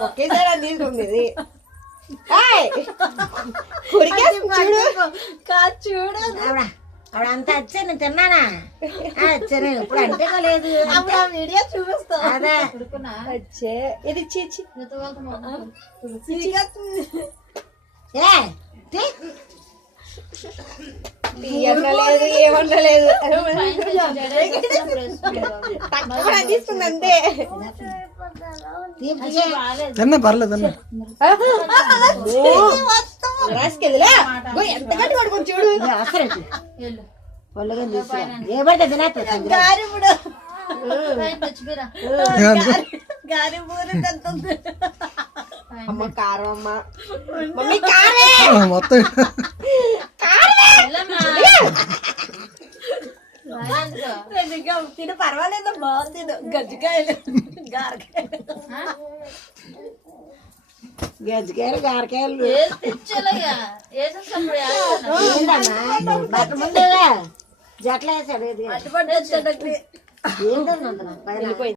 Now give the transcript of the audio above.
ఒకేసారి అది తీసుకుంది ఇది. చూడు ఆవిడంతా వచ్చాను తిన్నానా వచ్చాను ఇప్పుడు అంటే లేదు వీడియో చూపిస్తా అదే వచ్చే ఇది చీచి తీయలేదు ఏమనలేదు తీసుకుంది అంతే తిన్నా పర్లేదు అన్న రాసుకెళ్ళా ఎంత గట్టి పడుకోండి చూడు పొల్లగా తీసుకురా ఏ పడితే తినేస్తుంది గారిపుడు అమ్మ కారం అమ్మ మమ్మీ కారే మొత్తం తిను పర్వాలేదు బాగుంది గజ్జికాయలు గారకాయలు గజ్జికాయలు గారకాయలు బట్ట ముందే జట్ల వేసాడు అటుపడి ఏంటన్నా